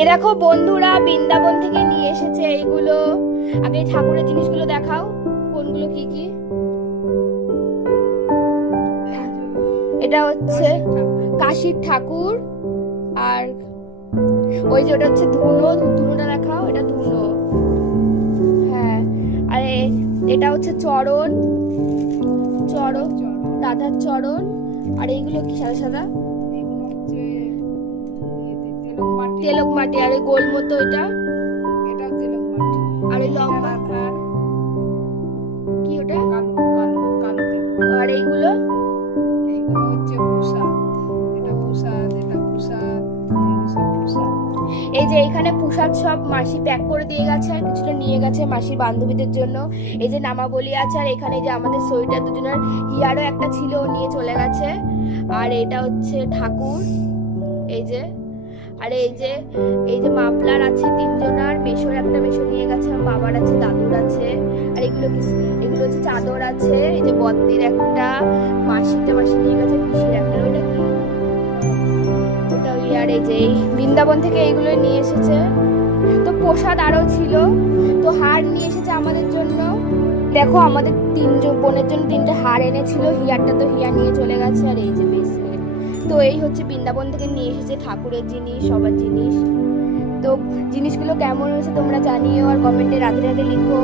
এ দেখো বন্ধুরা, বৃন্দাবন থেকে নিয়ে এসেছে এইগুলো। আগে ঠাকুরের জিনিসগুলো দেখাও, কোনগুলো কি কি। এটা হচ্ছে কাশীর ঠাকুর, আর ওই যে ওটা হচ্ছে ধুনো, ধুনোটা দেখাও, এটা ধুনো। হ্যাঁ, আর এটা হচ্ছে চরণ, চরণ রাধার চরণ। আর এইগুলো কি সাদা সাদা, তেলক মাটি। আর এই গোল মতো এটা তেলক মাটি। আর এই লম্বা কি ওটা, কালো কালো কালো। আর এইগুলো হচ্ছে প্রসাদ, এটা প্রসাদ, এটা প্রসাদ, প্রসাদ। এই যে এখানে প্রসাদ সব মাসি প্যাক করে দিয়ে গেছে, আর কিছুটা নিয়ে গেছে মাসির বান্ধবীদের জন্য। এই যে নামাবলি আছে, আর এখানে যে আমাদের সোয়েটার দুজনের হিয়ারও একটা ছিল, ও নিয়ে চলে গেছে। আর এটা হচ্ছে ঠাকুর, এই যে। আর এই যে মাপলার আছে তিনজনার, মেশোর একটা মেশো নিয়ে গেছে, আমার বাবার আছে, দাদুর আছে। আর এগুলো হচ্ছে চাদর আছে, এই যে বদ্দির একটা, মাসি নিয়ে গেছে, পিসির একটা। ওইটা কি, ওটা ওই। আর এই যে বৃন্দাবন থেকে এইগুলো নিয়ে এসেছে। তো প্রসাদ আরো ছিল, তো হার নিয়ে এসেছে আমাদের জন্য। দেখো আমাদের তিনজন বোনের জন্য তিনটে হার এনেছিল, হিয়ারটা তো হিয়া নিয়ে চলে গেছে। আর এই যে ব্রেসলেট। তো এই হচ্ছে বৃন্দাবন থেকে নিয়ে এসেছে ঠাকুরের জিনিস, সবার জিনিস। তো জিনিসগুলো কেমন হয়েছে তোমরা জানিও, আর কমেন্টে রাতে রাতে লিখো।